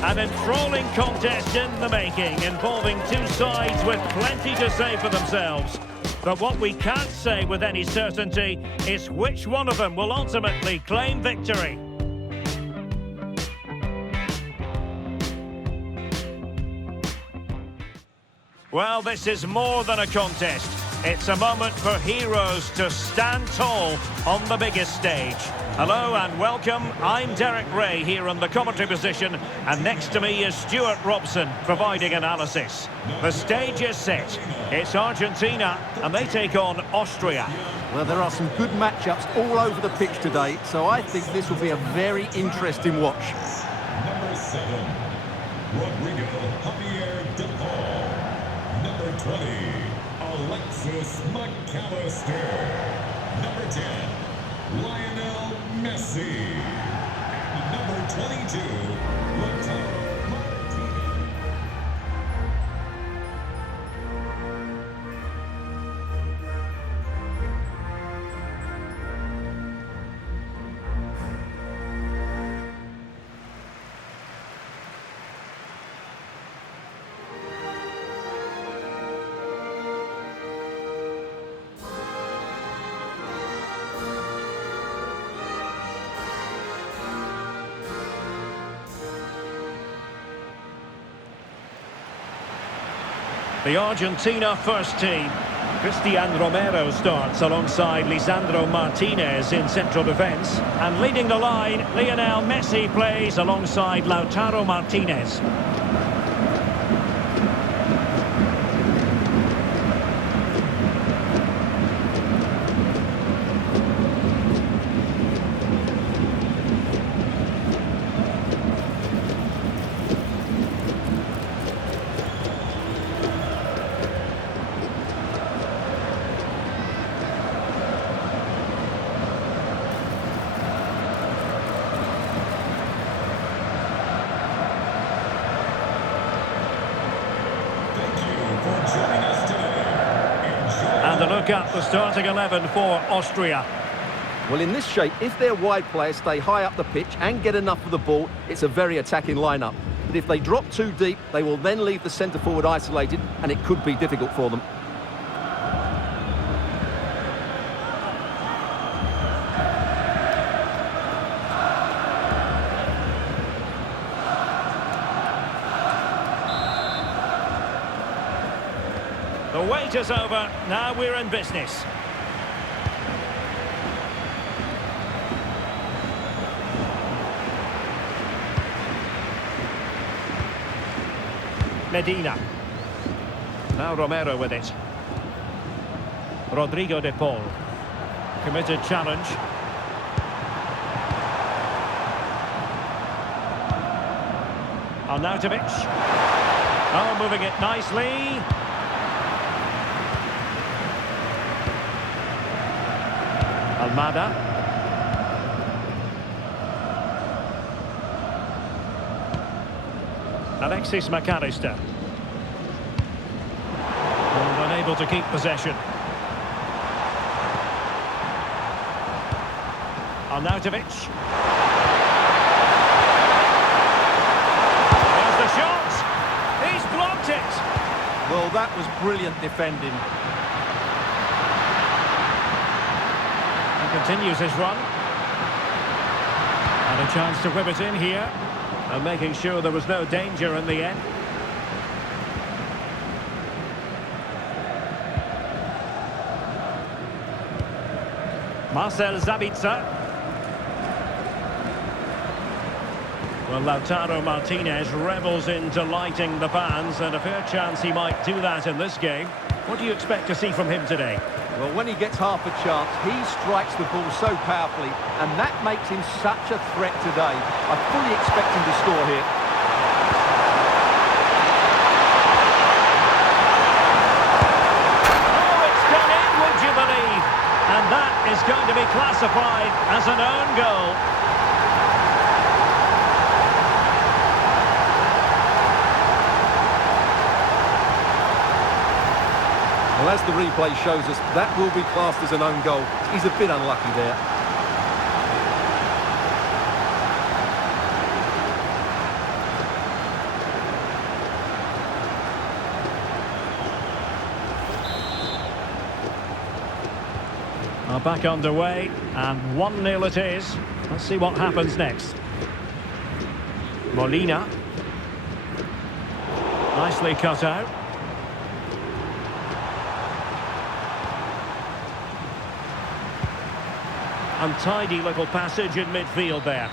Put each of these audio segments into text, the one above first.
An enthralling contest in the making, involving two sides with plenty to say for themselves. But what we can't say with any certainty is which one of them will ultimately claim victory. Well, this is more than a contest. It's a moment for heroes to stand tall on the biggest stage. Hello and welcome. I'm Derek Ray here in the commentary position, and next to me is Stuart Robson providing analysis. The stage is set. It's Argentina and they take on Austria. Well, there are some good matchups all over the pitch today, so I think this will be a very interesting watch. Number 7, Rodrigo Javier De Paul. Number 20, Alexis McAllister. Number 10, Lionel Messi. And number 22, Lautaro Martinez. The Argentina first team. Cristian Romero starts alongside Lisandro Martinez in central defence. And leading the line, Lionel Messi plays alongside Lautaro Martinez. And a look at the starting 11 for Austria. Well, in this shape, if their wide players stay high up the pitch and get enough of the ball, it's a very attacking lineup. But if they drop too deep, they will then leave the centre forward isolated, and it could be difficult for them. The wait is over, now we're in business. Medina. Now Romero with it. Rodrigo De Paul. Committed challenge. Arnautovic. Oh, moving it nicely. Almada. Alexis McAllister. Unable to keep possession. Arnautovic. There's the shot. He's blocked it. Well, that was brilliant defending. Continues his run. And a chance to whip it in here. And making sure there was no danger in the end. Marcel Sabitzer. Well, Lautaro Martinez revels in delighting the fans, and a fair chance he might do that in this game. What do you expect to see from him today? Well, when he gets half a chance, he strikes the ball so powerfully, and that makes him such a threat today. I fully expect him to score here. Oh, it's gone in, would you believe? And that is going to be classified as an own goal. Well, as the replay shows us, that will be classed as an own goal. He's a bit unlucky there. Now back underway, and 1-0 it is. Let's see what happens next. Molina. Nicely cut out. Untidy little passage in midfield there.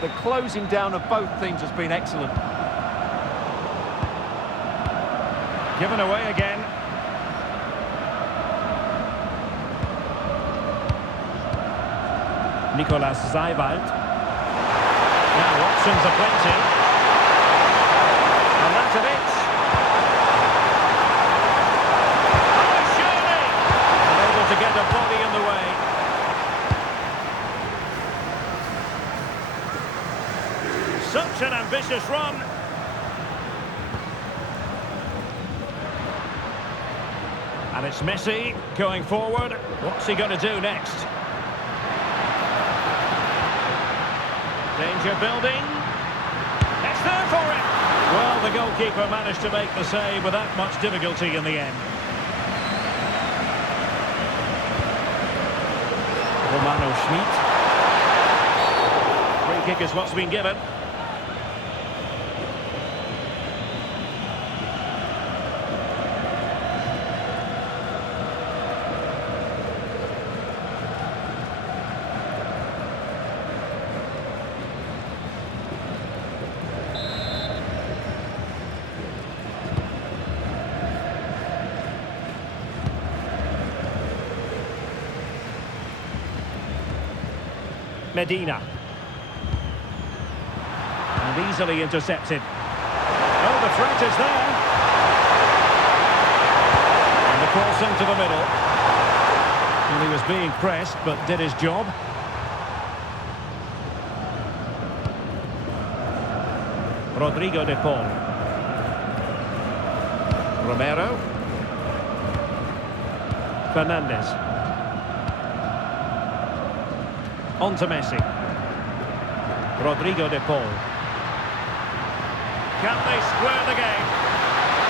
The closing down of both teams has been excellent. Given away again. Nicolas Zeiwald. Now options are plenty. And that's it. Oh, surely! Unable to get a body in the way. Such an ambitious run. And it's Messi going forward. What's he going to do next? Danger building. It's there for him. Well, the goalkeeper managed to make the save without much difficulty in the end. Romano Schmid. Free kick is what's been given. Medina. And easily intercepted. Oh, the threat is there. And the cross into the middle. And he was being pressed, but did his job. Rodrigo de Paul. Romero. Fernandez. On to Messi. Rodrigo de Paul. Can they square the game?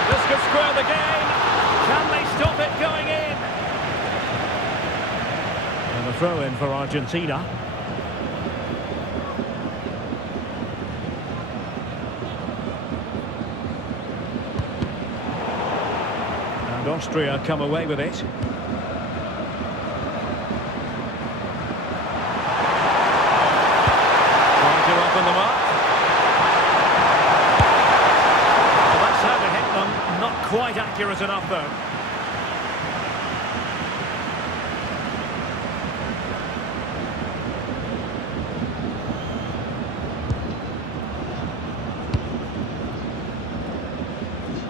This could square the game. Can they stop it going in? And a throw-in for Argentina. And Austria come away with it. Open them up. Well, that's how to hit them. Not quite accurate enough, though.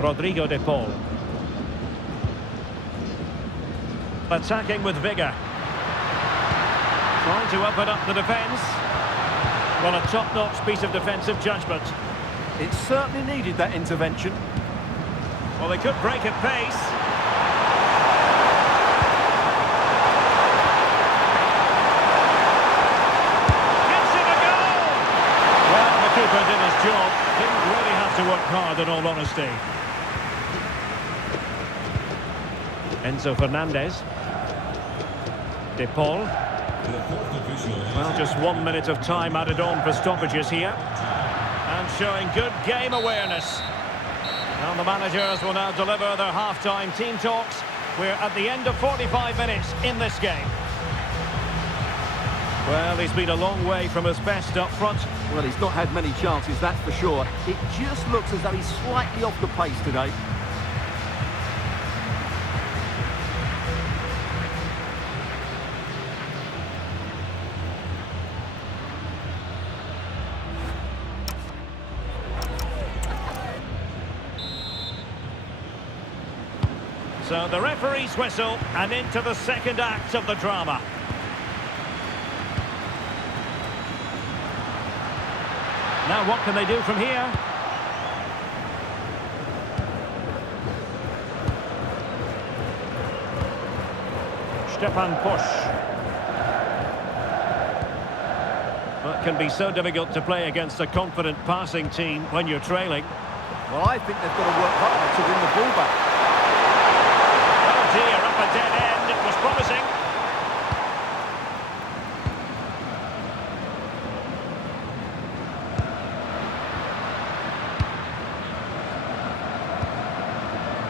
Rodrigo de Paul. Attacking with vigour. Trying to open up the defence. Well, a top-notch piece of defensive judgment. It certainly needed that intervention. Well, they could break at pace. Gets it a goal! Well, the keeper did his job. Didn't really have to work hard, in all honesty. Enzo Fernandez. De Paul. Well, just 1 minute of time added on for stoppages here. And showing good game awareness. And the managers will now deliver their half-time team talks. We're at the end of 45 minutes in this game. Well, he's been a long way from his best up front. Well, he's not had many chances, that's for sure. It just looks as though he's slightly off the pace today. So the referee's whistle, and into the second act of the drama. Now what can they do from here? Stefan Posch. Well, it can be so difficult to play against a confident passing team when you're trailing. Well, I think they've got to work harder to win the ball back. Dear, up a dead end, it was promising.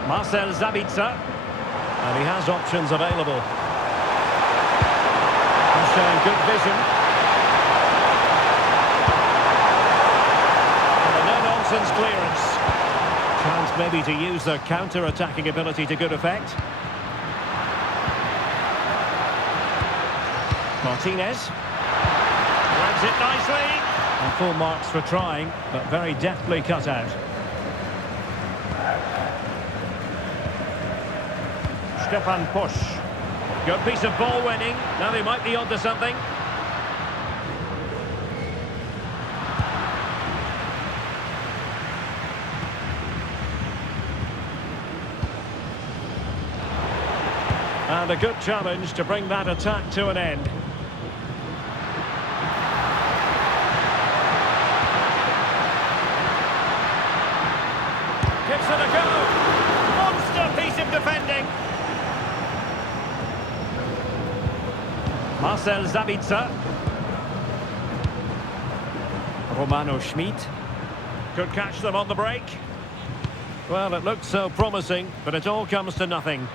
Marcel Sabitzer. And he has options available. He's showing good vision. And a no-nonsense clearance. Chance maybe to use their counter-attacking ability to good effect. Martinez. Grabs it nicely. And full marks for trying, but very deftly cut out. Stefan Pusch. Good piece of ball winning. Now they might be onto something. And a good challenge to bring that attack to an end. Gives it a go. Monster piece of defending. Marcel Sabitzer. Romano Schmid. Could catch them on the break. Well, it looked so promising, but it all comes to nothing.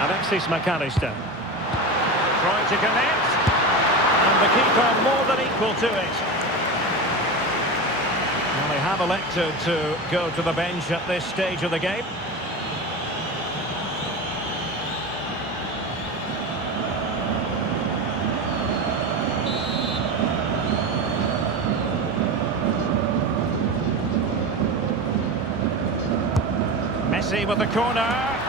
Alexis McAllister. Trying to connect. And the keeper more than equal to it. Well, they have elected to go to the bench at this stage of the game. Messi with the corner.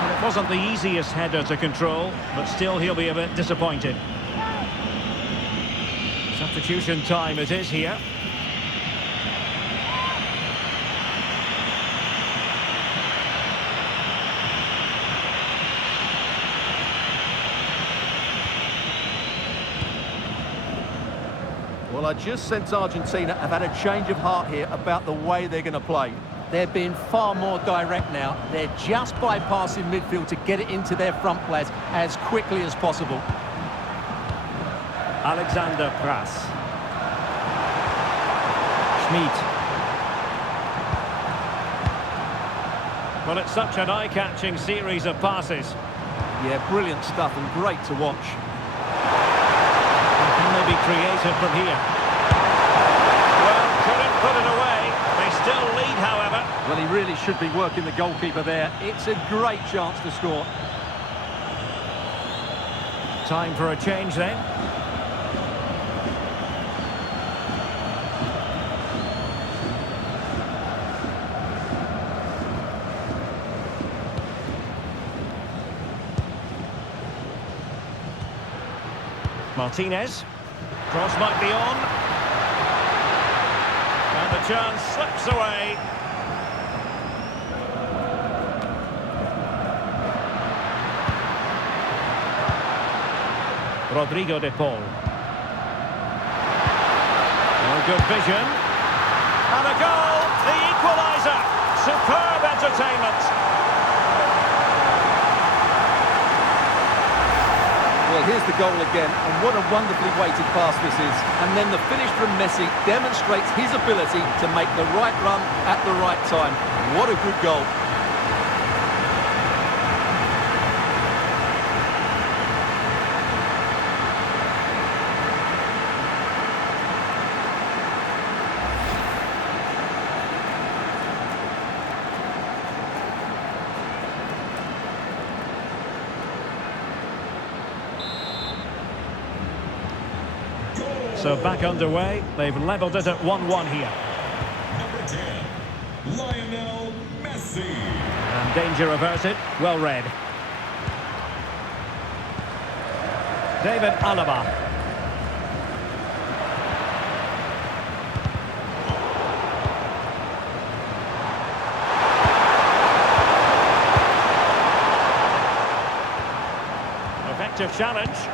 Well, it wasn't the easiest header to control, but still he'll be a bit disappointed. Substitution time it is here. Well, I just sense Argentina have had a change of heart here about the way they're going to play. They're being far more direct now. They're just bypassing midfield to get it into their front players as quickly as possible. Alexander Pras. Schmid. Well, it's such an eye-catching series of passes. Yeah, brilliant stuff and great to watch. Can they be creative from here? Well, couldn't put it away. They still lead, however. Well, he really should be working the goalkeeper there. It's a great chance to score. Time for a change then. Martinez. Cross might be on. And the chance slips away. Rodrigo de Paul. Oh, good vision. And a goal! The equaliser! Superb entertainment! Well, here's the goal again, and what a wonderfully weighted pass this is. And then the finish from Messi demonstrates his ability to make the right run at the right time. What a good goal. So back underway, they've levelled it at 1-1 here. Number 10, Lionel Messi. And danger averted, well read. David Alaba. Effective challenge.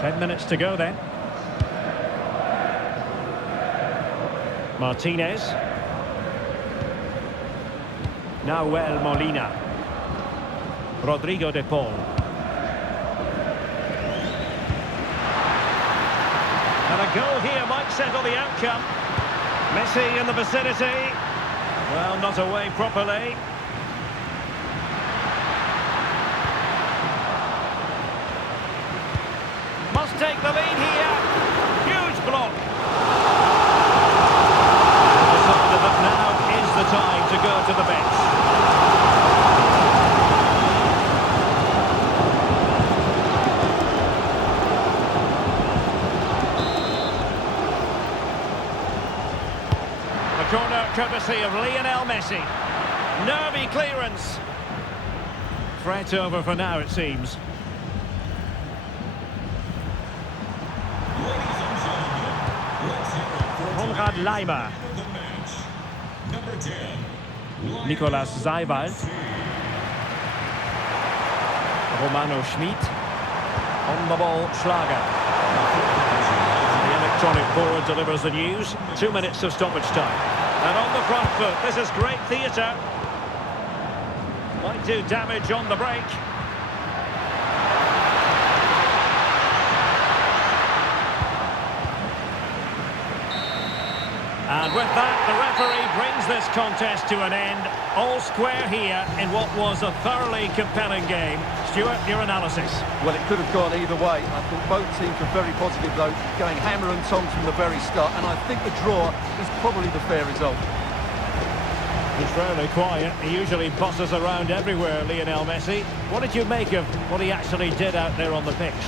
10 minutes to go then. Martinez. Nahuel Molina. Rodrigo de Paul. And a goal here might settle the outcome. Messi in the vicinity. Well, not away properly. Must take the lead here. Huge block. Decided that now is the time to go to the bench. A corner courtesy of Lionel Messi. Nervy clearance. Threat over for now, it seems. Konrad Leimer. Number 10. Nicolas Seiwald. Romano Schmid. On the ball, Schlager. The electronic board delivers the news. 2 minutes of stoppage time. And on the front foot, this is great theatre. Might do damage on the break. And with that, the referee brings this contest to an end. All square here in what was a thoroughly compelling game. Stuart, your analysis? Well, it could have gone either way. I think both teams are very positive, though, going hammer and tongs from the very start. And I think the draw is probably the fair result. He's fairly quiet. He usually bosses around everywhere, Lionel Messi. What did you make of what he actually did out there on the pitch?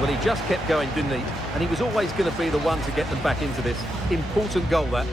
Well, he just kept going, didn't he? And he was always going to be the one to get them back into this. Important goal, that.